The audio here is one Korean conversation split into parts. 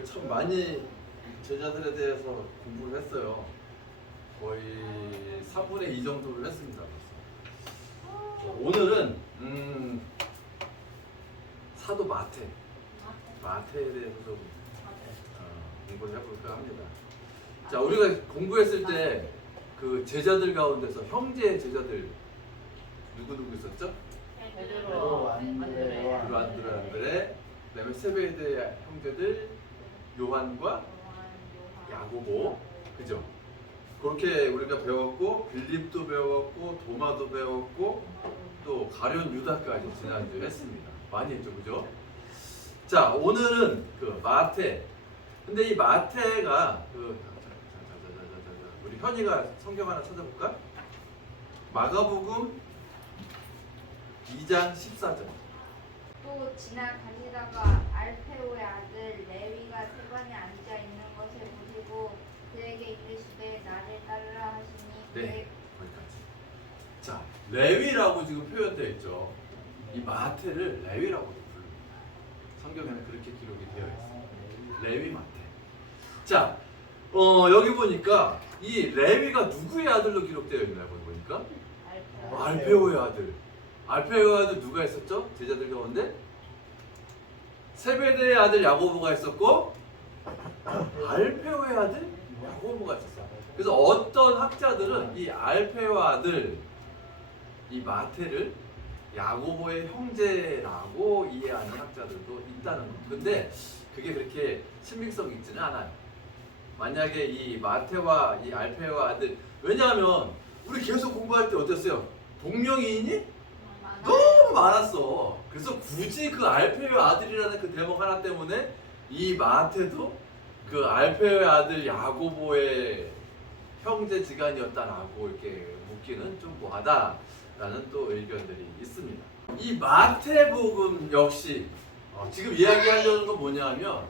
우리가 참 많이 제자들에 대해서 공부를 했어요. 거의 3분의 2 정도를 했습니다. 오늘은 사도 마태에 대해서 좀 공부를 해볼까 합니다. 자, 우리가 공부했을 때 그 제자들 가운데서 형제 제자들 누구 있었죠? 베드로, 안드레, 그다음에 세베대 형제들 요한과 야고보, 그죠? 그렇게 우리가 배웠고 빌립도 배웠고 도마도 배웠고 또 가룟 유다까지 지난주에 했습니다. 많이 했죠, 그죠? 자, 오늘은 그 마태. 근데 이 마태가 우리 현이가 성경 하나 찾아볼까? 마가복음 2장 14절. 또 지나가시다가 알페오의 아들 레위가 세관에 앉아 있는 것을 보시고 그에게 이르시되 나를 따르라 하시니 네, 거기까지. 자, 레위라고 지금 표현되어 있죠. 이 마태를 레위라고도 부릅니다. 성경에는 그렇게 기록이 되어 있어요. 레위 마태. 자, 여기 보니까 이 레위가 누구의 아들로 기록되어 있나요? 보니까 알페오의 아들. 알페오의 아들 누가 있었죠? 제자들 가운데 세베대의 아들 야고보가 있었고 알페오의 아들 야고보가 있었어요. 그래서 어떤 학자들은 이 알페오 아들 이 마태를 야고보의 형제라고 이해하는 학자들도 있다는 거예요. 근데 그게 그렇게 신빙성이 있지는 않아요. 만약에 이 마태와 이 알페오 아들, 왜냐하면 우리 계속 공부할 때 어땠어요? 동명이인이 너무 많았어. 그래서 굳이 그 알페오 아들이라는 그 대목 하나 때문에 이 마태도 그 알페오의 아들 야고보의 형제지간이었다라고 이렇게 묻기는 좀 뭐하다라는 또 의견들이 있습니다. 이 마태복음 역시 지금 이야기하려는 건 뭐냐면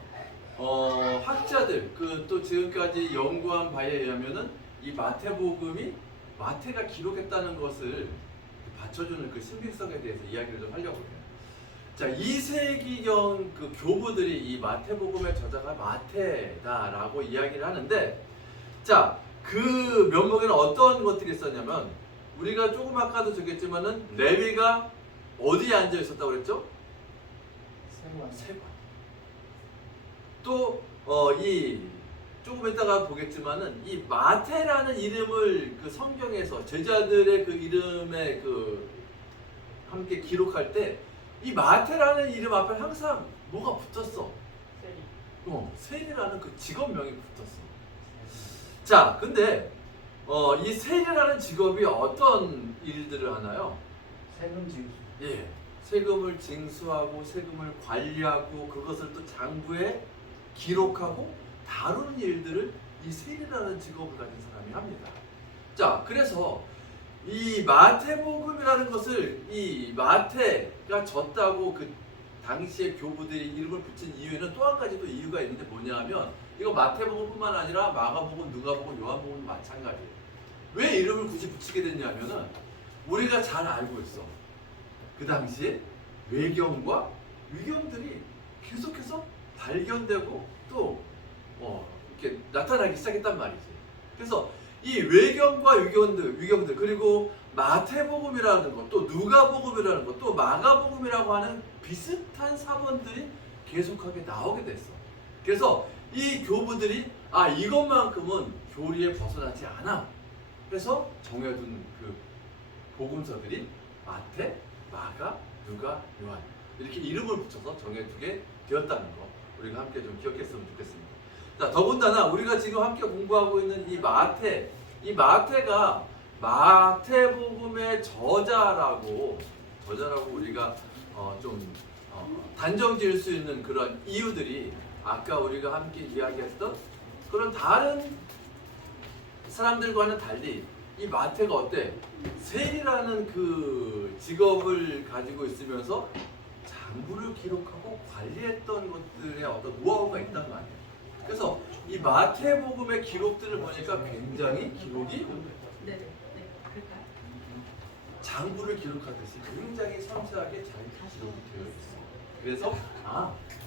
학자들 그 또 지금까지 연구한 바에 의하면은 이 마태복음이 마태가 기록했다는 것을 받쳐주는 그 신빙성에 대해서 이야기를 좀 하려고 해요. 자, 2세기경 그 교부들이 이 마태복음의 저자가 마태다라고 이야기를 하는데, 자, 그 면목에는 어떤 것들이 있었냐면 우리가 조금 아까도 적겠지만은 레위가 어디에 앉아 있었다고 그랬죠? 세관. 또 이 조금 이따가 보겠지만은 이 마태라는 이름을 그 성경에서 제자들의 그 이름에 그 함께 기록할 때 이 마태라는 이름 앞에 항상 뭐가 붙었어? 세리라는 그 직업명이 붙었어. 자, 근데 이 세리라는 직업이 어떤 일들을 하나요? 세금 징수. 예, 세금을 징수하고 세금을 관리하고 그것을 또 장부에 기록하고 다루는 일들을 이 세리라는 직업을 가진 사람이 합니다. 자, 그래서 이 마태복음이라는 것을 이 마태가 졌다고 그 당시에 교부들이 이름을 붙인 이유에는 또 한 가지도 이유가 있는데 뭐냐면 이거 마태복음뿐만 아니라 마가복음, 누가복음, 요한복음 마찬가지예요. 왜 이름을 굳이 붙이게 됐냐면은 우리가 잘 알고 있어. 그 당시에 외경과 위경들이 계속해서 발견되고 또 이렇게 나타나기 시작했단 말이지. 그래서 이 외경과 위경들 그리고 마태복음이라는 것, 또 누가복음이라는 것, 또 마가복음이라고 하는 비슷한 사본들이 계속하게 나오게 됐어. 그래서 이 교부들이 이것만큼은 교리에 벗어나지 않아. 그래서 정해둔 그 복음서들이 마태, 마가, 누가, 요한 이렇게 이름을 붙여서 정해두게 되었다는 거 우리가 함께 좀 기억했으면 좋겠습니다. 자, 더군다나 우리가 지금 함께 공부하고 있는 이 마태가 마태복음의 저자라고 우리가 좀 단정 지을 수 있는 그런 이유들이 아까 우리가 함께 이야기했던 그런 다른 사람들과는 달리 이 마태가 어때? 세리라는 그 직업을 가지고 있으면서 장부를 기록하고 관리했던 것들의 어떤 노하우가 있단 말이에요. 그래서 이 마태복음의 기록들을 보니까 굉장히 기록이 장부를 기록하듯이 굉장히 섬세하게 잘 기록이 되어 있어. 그래서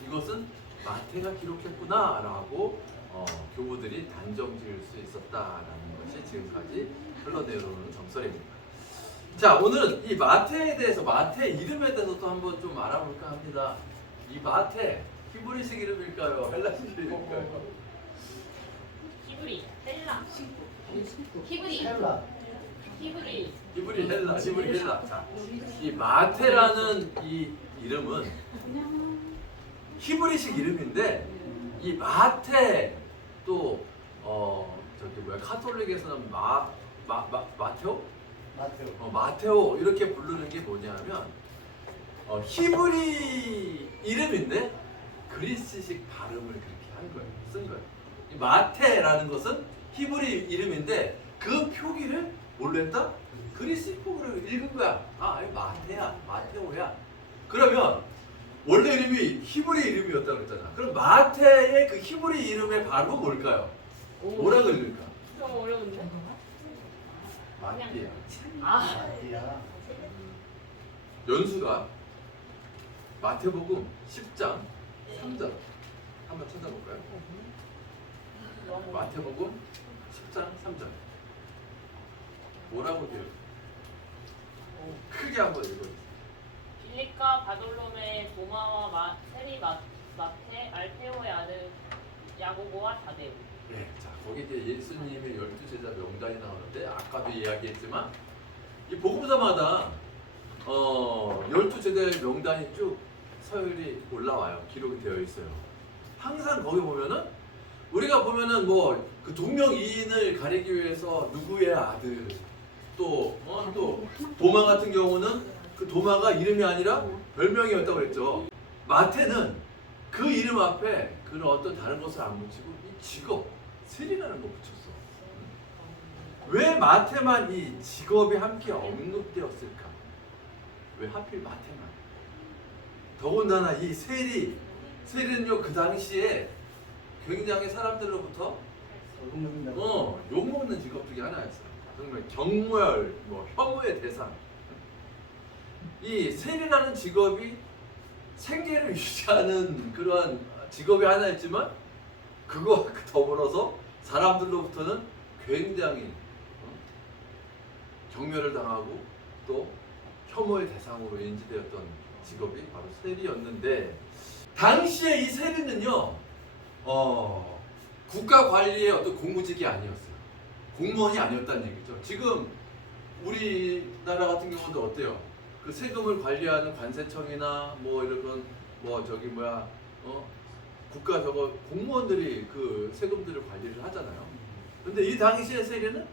이것은 마태가 기록했구나라고 교부들이 단정지을 수 있었다라는 것이 지금까지 흘러내려오는 정설입니다. 자, 오늘은 이 마태에 대해서, 마태 이름에 대해서 또 한번 좀 알아볼까 합니다. 이 마태, 히브리식 이름일까요? 헬라식 이름일까요? 히브리, 헬라, 히브리, 헬라. 히브리. 히브리 헬라. 자, 이 마태라는 이 이름은 히브리식 이름인데, 이 마태 또 저기 뭐야, 카톨릭에서는 마테오? 마테오. 마테오 이렇게 부르는 게 뭐냐면 히브리 이름인데 그리스식 발음을 그렇게 한 거예요. 쓴 거예요. 이 마테라는 것은 히브리 이름인데 그 표기를 뭘로 했다? 그리스 표기로 읽은 거야. 아, 이거 마테야, 마테오야. 그러면 원래 이름이 히브리 이름이었다고 그랬잖아. 그럼 마테의 그 히브리 이름의 발음은 뭘까요? 뭐라고 읽을까? 좀 어려운데? 마티야. 아, 마티야. 연수가 마태복음 10장 3절 한번 찾아볼까요? 너무. 마태복음 10장 3절 뭐라고 돼요? 크게 한번 읽어주세요. 빌립과 바돌롬의 도마와 마테, 알페오의 아들 야고보와 다데오. 네, 자 거기 이제 예수님의 12제자 명단이 나오는데 아까도 이야기했지만 이 복음서마다 12제자의 명단이 쭉 서열이 올라와요. 기록이 되어 있어요. 항상 거기 보면은 우리가 보면은 뭐 그 동명이인을 가리기 위해서 누구의 아들 또 도마 같은 경우는 그 도마가 이름이 아니라 별명이었다고 그랬죠. 마태는 그 이름 앞에 그런 어떤 다른 것을 안 붙이고 이 직업 세리라는 거 붙였어. 왜 마태만 이 직업이 함께 언급되었을까? 왜 하필 마태만? 더군다나 이 세리는요 그 당시에 굉장히 사람들로부터 욕먹는 직업 중에 하나였어요. 정말 경멸, 혐오의 대상. 이 세리라는 직업이 생계를 유지하는 그러한 직업이 하나였지만 그거와 더불어서 사람들로부터는 굉장히 경멸을 당하고 또 혐오의 대상으로 인지되었던 직업이 바로 세리였는데 당시에 이 세리는요 국가 관리의 어떤 공무직이 아니었어요. 공무원이 아니었다는 얘기죠. 지금 우리나라 같은 경우도 어때요? 그 세금을 관리하는 관세청이나 이런 국가 공무원들이 그 세금들을 관리를 하잖아요. 근데 이 당시의 세리는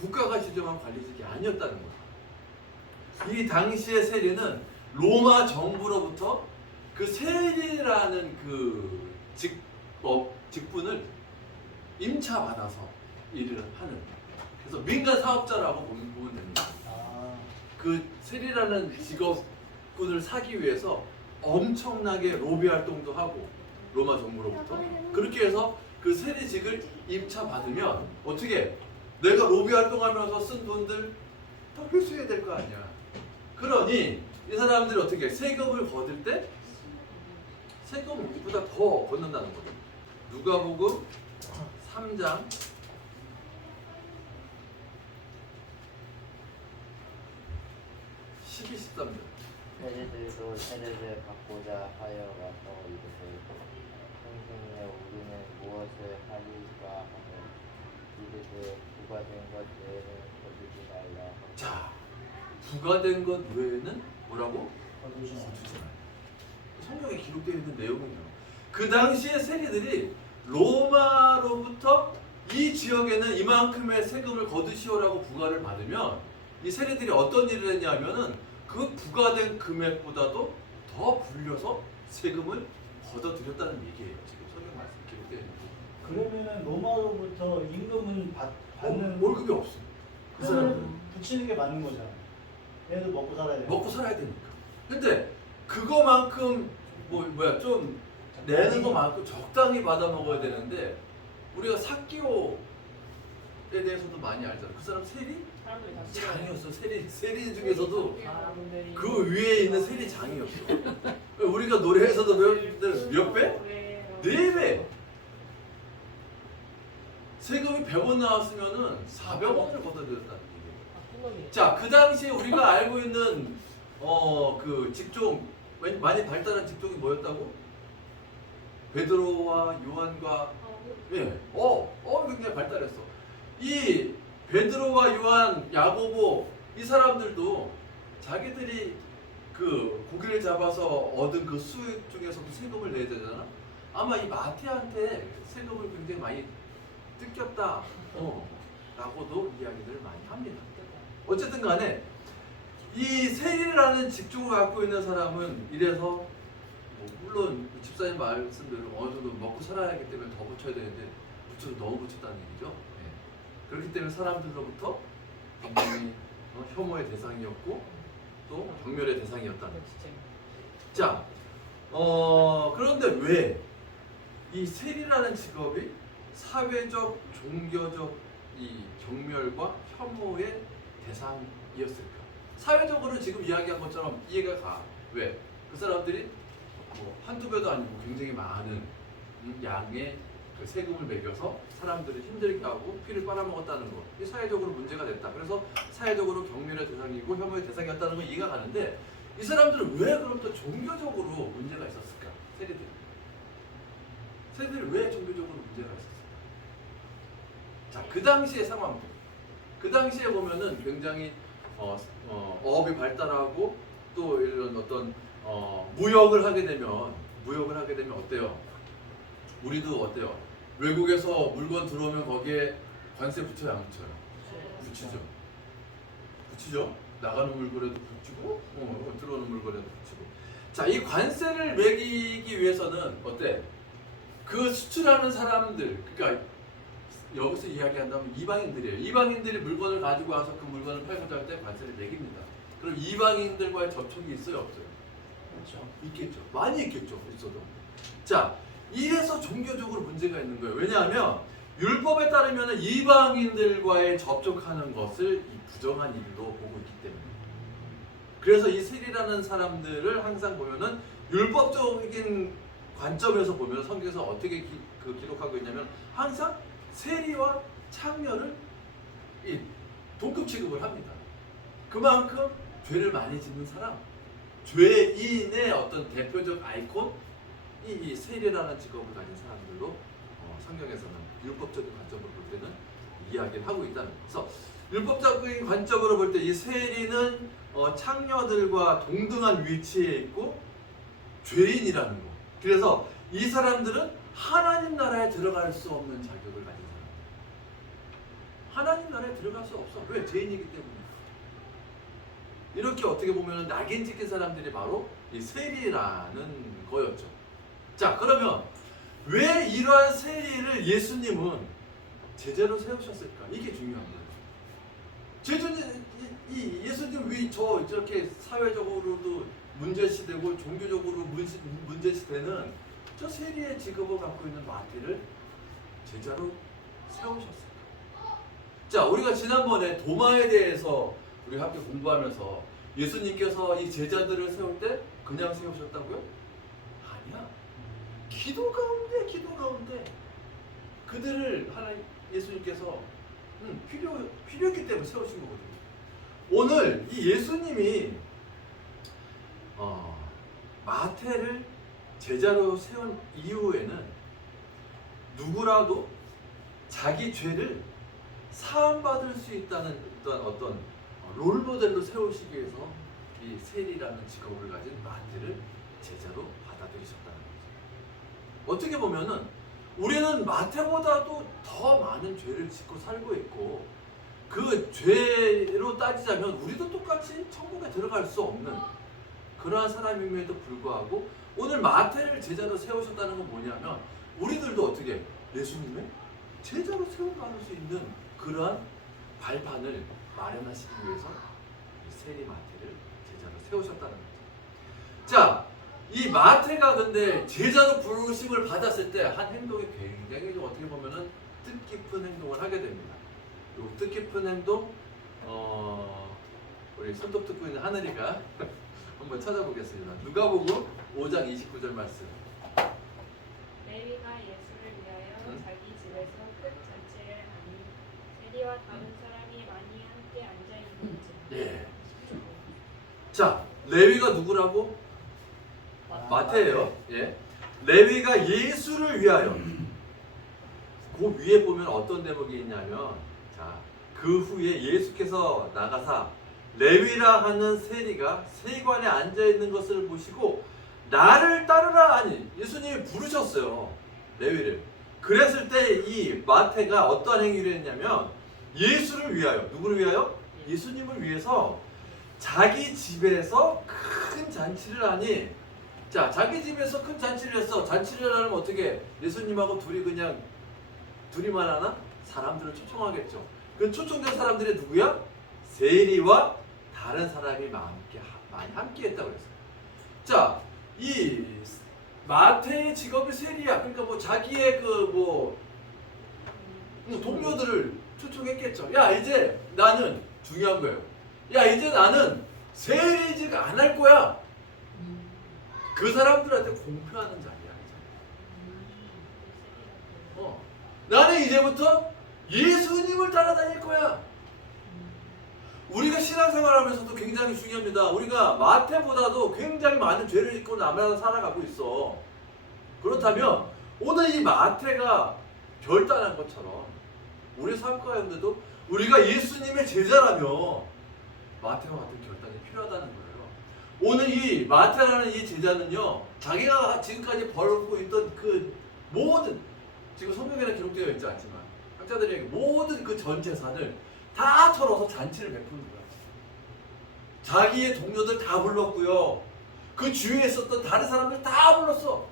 국가가 지정한 관리직이 아니었다는 거예요. 이 당시의 세리는 로마 정부로부터 그 세리라는 그 직분을 임차받아서 일을 하는, 그래서 민간 사업자라고 보면 됩니다. 그 세리라는 직업군을 사기 위해서 엄청나게 로비 활동도 하고 로마 정부로부터 그렇게 해서 그 세리직을 임차받으면 어떻게 내가 로비 활동하면서 쓴 돈들 다 회수해야 될 거 아니야. 그러니 이 사람들이 어떻게 세금을 거둘 때 세금보다 더 걷는다는 거죠. 누가복음 3장 12, 13절. 세리들도 세례를 받고자 하여 와서 이르되 선생님의 우리는 무엇을 하리까 하며 이르되 부과된 것 외에는 거두지 말라. 자, 부과된 것 외에는 뭐라고? 거두지 말라. 성경에 기록되어 있는 내용이에요. 그 당시에 세리들이 로마로부터 이 지역에는 이만큼의 세금을 거두시오라고 부과를 받으면 이 세리들이 어떤 일을 했냐면은 그 부과된 금액보다도 더 불려서 세금을 걷어들였다는 얘기예요. 지금 성경 말씀 기록되어 있는 거. 그러면은 로마로부터 임금은 받는 월급이 없어. 그 사람은 그러면 붙이는 게 맞는 거잖아. 얘도 먹고 살아야 돼. 먹고 살아야 되니까. 근데 그거만큼 좀 내는 것만큼 적당히 받아 먹어야 되는데 우리가 사기오에 대해서도 많이 알잖아. 그 사람 세리? 사람들이 다 싫어해. 장이었어. 세리 중에서도 사람들이 그 위에 있는 세리 장이었어. 우리가 노래에서도 몇 배? 4배. 세금이 100원 나왔으면은 400원을 걷어들였다는 얘기예요. 자, 그 당시에 우리가 알고 있는 그 직종, 많이 발달한 직종이 뭐였다고? 베드로와 요한과 예, 굉장히 발달했어. 이 베드로와 요한, 야고보 이 사람들도 자기들이 그 고기를 잡아서 얻은 그 수익 중에서도 세금을 내야 되잖아. 아마 이 마태한테 세금을 굉장히 많이 뜯겼다. 라고도 이야기들을 많이 합니다. 어쨌든 간에 이 세리라는 직종을 갖고 있는 사람은 이래서 물론 집사님 말씀대로 어느 정도 먹고 살아야 하기 때문에 더 붙여야 되는데 붙여도 너무 붙였다는 얘기죠. 예. 그렇기 때문에 사람들로부터 굉장히 혐오의 대상이었고 또 경멸의 대상이었다는 거죠. 자, 그런데 왜 이 세리라는 직업이 사회적, 종교적 이 경멸과 혐오의 대상이었을까? 사회적으로 지금 이야기한 것처럼 이해가 가. 왜? 그 사람들이 뭐 한두 배도 아니고 굉장히 많은 양의 그 세금을 매겨서 사람들을 힘들게 하고 피를 빨아먹었다는 것. 이 사회적으로 문제가 됐다. 그래서 사회적으로 경멸의 대상이고 혐오의 대상이었다는 건 이해가 가는데 이 사람들은 왜 그럼 또 종교적으로 문제가 있었을까? 세리들이 왜 종교적으로 문제가 있었을까? 자, 그 당시의 상황. 그 당시에 보면은 굉장히 어업이 발달하고 또 이런 어떤 무역을 하게 되면 어때요? 우리도 어때요? 외국에서 물건 들어오면 거기에 관세 붙여요, 안 붙여요? 붙이죠. 나가는 물건에도 붙이고, 들어오는 물건에도 붙이고. 자, 이 관세를 매기기 위해서는 어때? 그 수출하는 사람들, 그러니까 여기서 이야기한다면 이방인들이에요. 이방인들이 물건을 가지고 와서 그 물건을 팔고자 할 때 관세를 매깁니다. 그럼 이방인들과의 접촉이 있어요, 없어요? 그렇죠. 있겠죠. 많이 있겠죠. 있어도. 자, 이래서 종교적으로 문제가 있는 거예요. 왜냐하면 율법에 따르면 이방인들과의 접촉하는 것을 부정한 일로 보고 있기 때문에. 그래서 이 세리라는 사람들을 항상 보면은 율법적인 관점에서 보면 성경에서 어떻게 기록하고 있냐면 항상 세리와 창녀를 동급 취급을 합니다. 그만큼 죄를 많이 짓는 사람, 죄인의 어떤 대표적 아이콘, 이 세리라는 직업을 가진 사람들로 성경에서는 율법적인 관점으로 볼 때는 이야기를 하고 있다는 거죠. 그래서 율법적인 관점으로 볼 때 이 세리는 창녀들과 동등한 위치에 있고 죄인이라는 거. 그래서 이 사람들은 하나님 나라에 들어갈 수 없는 자격을 가진 사람. 하나님 나라에 들어갈 수 없어. 왜? 죄인이기 때문에. 이렇게 어떻게 보면 낙인 찍힌 사람들이 바로 이 세리라는 거였죠. 자, 그러면 왜 이러한 세리를 예수님은 제자로 세우셨을까? 이게 중요한 거예요. 예수님 왜 저렇게 사회적으로도 문제시되고 종교적으로 문제시되는 저 세리의 직업을 갖고 있는 마태를 제자로 세우셨을까? 자, 우리가 지난번에 도마에 대해서 우리 함께 공부하면서 예수님께서 이 제자들을 세울 때 그냥 세우셨다고요? 아니야. 기도 가운데 그들을 예수님께서 필요했기 때문에 세우신 거거든요. 오늘 이 예수님이 마태를 제자로 세운 이후에는 누구라도 자기 죄를 사함받을 수 있다는 어떤 롤모델로 세우시기 위해서 이 세리라는 직업을 가진 마태를 제자로 받아들이셨다는 거죠. 어떻게 보면은 우리는 마태보다도 더 많은 죄를 짓고 살고 있고 그 죄로 따지자면 우리도 똑같이 천국에 들어갈 수 없는 그러한 사람임에도 불구하고 오늘 마태를 제자로 세우셨다는 건 뭐냐면 우리들도 어떻게 예수님의 제자로 세워받을 수 있는 그러한 발판을 마련하시기 위해서 이 세리 마태를 제자로 세우셨다는 거죠. 자, 이 마태가 근데 제자로 부르심을 받았을 때 한 행동이 굉장히 좀 어떻게 보면은 뜻깊은 행동을 하게 됩니다. 이 뜻깊은 행동 우리 손톱 듣고 있는 하늘이가 한번 찾아보겠습니다. 누가복음 5장 29절 말씀. 레위 집에서 큰 잔치를 하니 세리와 다른 사람이 많이 함께 앉아 있는지. 예. 자, 레위가 누구라고? 마태예요. 예. 레위가 예수를 위하여. 그 위에 보면 어떤 대목이 있냐면, 자, 그 후에 예수께서 나가사 레위라 하는 세리가 세관에 앉아 있는 것을 보시고 나를 따르라 하니 예수님이 부르셨어요. 레위를. 그랬을 때 이 마태가 어떠한 행위를 했냐면 예수를 위하여, 누구를 위하여? 예수님을 위해서 자기 집에서 큰 잔치를 하니, 자, 자기 집에서 큰 잔치를 했어. 잔치를 하려면 어떻게? 예수님하고 둘이만 하나? 사람들을 초청하겠죠. 그 초청된 사람들이 누구야? 세리와 다른 사람이 많이 함께 했다고 그랬어요. 자, 이 마태의 직업이 세리야. 그러니까 뭐 자기의 동료들을 초청했겠죠. 야, 이제 나는 중요한 거예요. 야, 이제 나는 세리직 안 할 거야. 그 사람들한테 공표하는 자리야. 나는 이제부터 예수님을 따라다닐 거야. 우리가 신앙생활하면서도 굉장히 중요합니다. 우리가 마태보다도 굉장히 많은 죄를 짓고 남을 살아가고 있어. 그렇다면 오늘 이 마태가 결단한 것처럼 우리 삶 가운데도 우리가 예수님의 제자라면 마태와 같은 결단이 필요하다는 거예요. 오늘 이 마태라는 이 제자는요, 자기가 지금까지 벌고 있던 그 모든, 지금 성경에는 기록되어 있지 않지만 학자들이 모든 그 전 재산을 다 털어서 잔치를 베푸는 거야. 자기의 동료들 다 불렀고요. 그 주위에 있었던 다른 사람들 다 불렀어.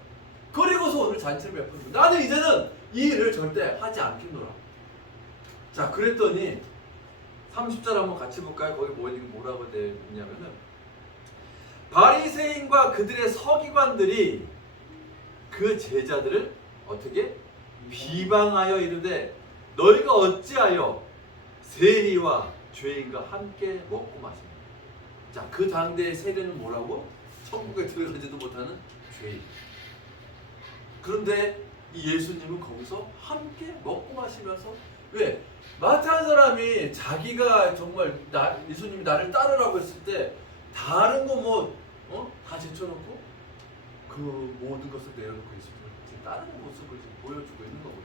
그리고서 오늘 잔치를 베푸는 거야. 나는 이제는 이 일을 절대 하지 않겠노라. 자, 그랬더니 30절 한번 같이 볼까요? 거기 뭐라고 되어 있냐면은 바리새인과 그들의 서기관들이 그 제자들을 어떻게? 비방하여 이르되 너희가 어찌하여 세리와 죄인과 함께 먹고 마시냐. 자, 그 당대의 세리는 뭐라고? 천국에 들어가지도 못하는 죄인. 그런데 이 예수님은 거기서 함께 먹고 마시면서, 왜? 마태 한 사람이 자기가 정말 예수님이 나를 따르라고 했을 때 다른 거 다 제쳐놓고 그 모든 것을 내려놓고 예수님을 지금 따르는 모습을 지금 보여주고 있는 거거든요.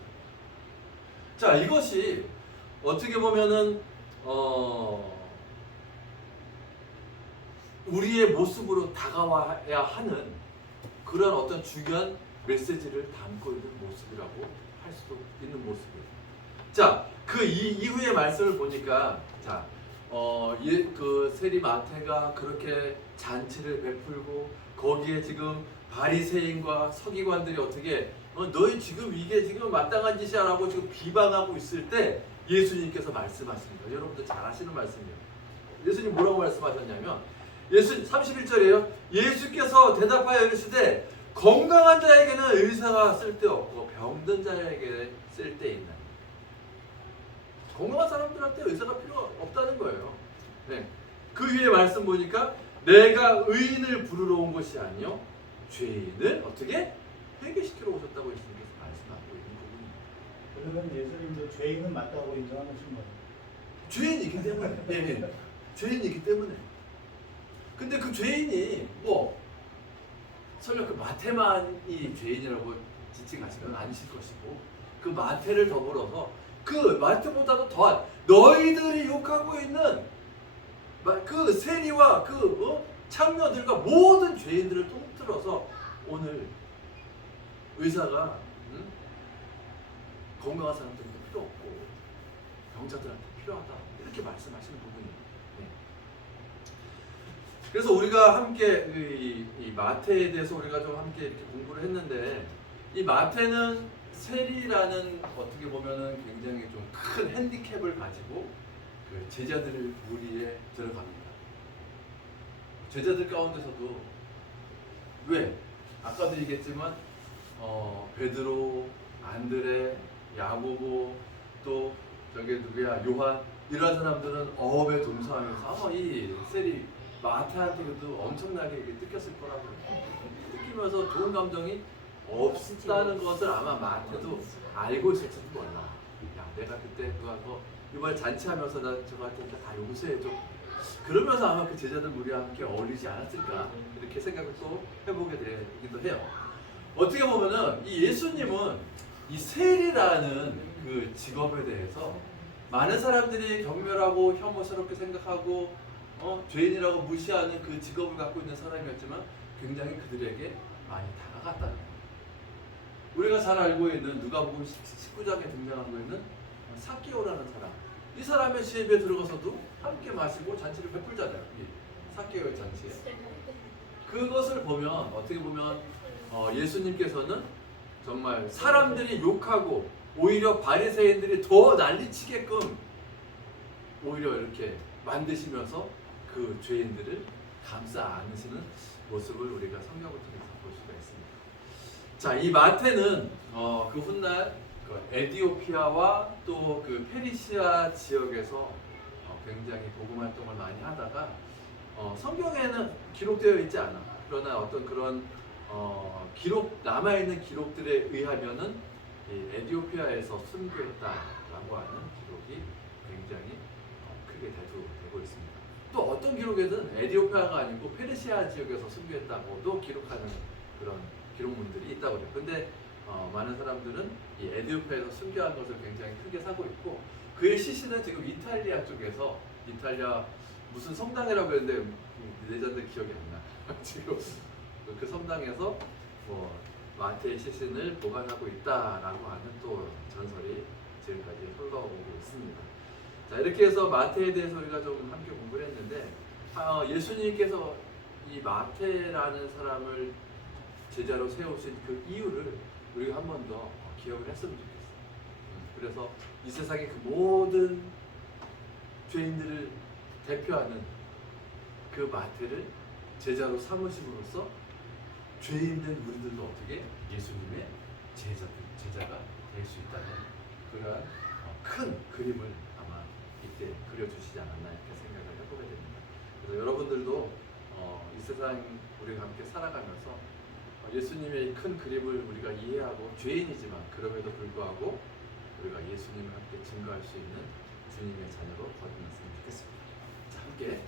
자, 이것이 어떻게 보면은 우리의 모습으로 다가와야 하는 그런 어떤 중요한 메시지를 담고 있는 모습이라고 할 수도 있는 모습이에요. 자, 그 이후의 말씀을 보니까, 자, 그 세리 마태가 그렇게 잔치를 베풀고 거기에 지금 바리새인과 서기관들이 어떻게 너희 지금 이게 지금 마땅한 짓이야라고 지금 비방하고 있을 때 예수님께서 말씀하십니다. 여러분들 잘 아시는 말씀이에요. 예수님 뭐라고 말씀하셨냐면, 예수 31절이에요. 예수께서 대답하여 이르시되 건강한 자에게는 의사가 쓸데없고 병든 자에게 쓸데있나니. 건강한 사람들한테 의사가 필요 없다는 거예요. 네. 그 위에 말씀 보니까 내가 의인을 부르러 온 것이 아니요 죄인을 어떻게? 회개시키러 오셨다고 예수님께서 말씀하고 있는 부분입니다. 그러면 예수님도 죄인은 맞다고 인정하신 거예요. 죄인이기 때문에. 네. 죄인이기 때문에. 근데 그 죄인이 설령 그 마태만이 죄인이라고 지칭하시는 건 아니실 것이고, 그 마태를 더불어서 그 마태보다도 더한 너희들이 욕하고 있는 그 세리와 그 창녀들과 모든 죄인들을 통틀어서 오늘 의사가 건강한 사람들한테 필요 없고 병자들한테 필요하다, 이렇게 말씀하시는 부분이에요. 네. 그래서 우리가 함께 이 마태에 대해서 우리가 좀 함께 이렇게 공부를 했는데, 이 마태는 세리라는 어떻게 보면은 굉장히 좀 큰 핸디캡을 가지고 그 제자들 무리에 들어갑니다. 제자들 가운데서도 왜? 아까도 얘기했지만 베드로, 안드레, 야고보, 또 저기 누구야, 요한, 이런 사람들은 어업에 동서하면서 아마 이 세리 마태한테도 엄청나게 뜯겼을 거라고 느끼면서 좋은 감정이 없다는 것을 아마 마태도 알고 있을지도 몰라. 야, 내가 그때 그거 한 거 이번에 잔치하면서 나 저한테 다 용서해줘. 그러면서 아마 그 제자들 우리와 함께 어울리지 않았을까 이렇게 생각을 또 해보게 되기도 해요. 어떻게 보면은 이 예수님은 이 세리라는 그 직업에 대해서 많은 사람들이 경멸하고 혐오스럽게 생각하고 죄인이라고 무시하는 그 직업을 갖고 있는 사람이었지만 굉장히 그들에게 많이 다가갔다는 거예요. 우리가 잘 알고 있는 누가복음 19장에 등장하고 있는 삭개오라는 사람. 이 사람의 집에 들어가서도 함께 마시고 잔치를 베풀잖아요. 이 삭개오의 잔치에. 그것을 보면 어떻게 보면 예수님께서는 정말 사람들이 욕하고 오히려 바리새인들이 더 난리치게끔 오히려 이렇게 만드시면서 그 죄인들을 감싸 안으시는 모습을 우리가 성경을 통해서 볼 수가 있습니다. 자, 이 마태는 그 훗날 그 에디오피아와 또 그 페르시아 지역에서 굉장히 복음 활동을 많이 하다가 성경에는 기록되어 있지 않아. 그러나 어떤 그런 기록 남아있는 기록들에 의하면은 이 에디오피아에서 순교했다라고 하는 기록이 굉장히 크게 대두되고 있습니다. 또 어떤 기록에는 에디오피아가 아니고 페르시아 지역에서 순교했다고도 기록하는 그런 기록문들이 있다고 해요. 근데 많은 사람들은 이 에디오피아에서 순교한 것을 굉장히 크게 사고 있고 그의 시신은 지금 이탈리아 쪽에서 이탈리아 무슨 성당이라고 했는데 레전드 기억이 안 나. 지금 그 성당에서 마태의 시신을 보관하고 있다라고 하는 또 전설이 지금까지 흘러오고 있습니다. 자, 이렇게 해서 마태에 대해서 우리가 좀 함께 공부를 했는데 예수님께서 이 마태라는 사람을 제자로 세우신 그 이유를 우리가 한 번 더 기억을 했으면 좋겠어요. 그래서 이 세상의 그 모든 죄인들을 대표하는 그 마태를 제자로 삼으심으로써 죄인된 우리들도 어떻게 예수님의 제자가 될 수 있다는 그러한 큰 그림을 아마 이때 그려주시지 않았나 이렇게 생각을 해보게 됩니다. 그래서 여러분들도 이 세상 우리가 함께 살아가면서 예수님의 큰 그림을 우리가 이해하고 죄인이지만 그럼에도 불구하고 우리가 예수님을 함께 증거할 수 있는 주님의 자녀로 거듭났으면 좋겠습니다. 자, 함께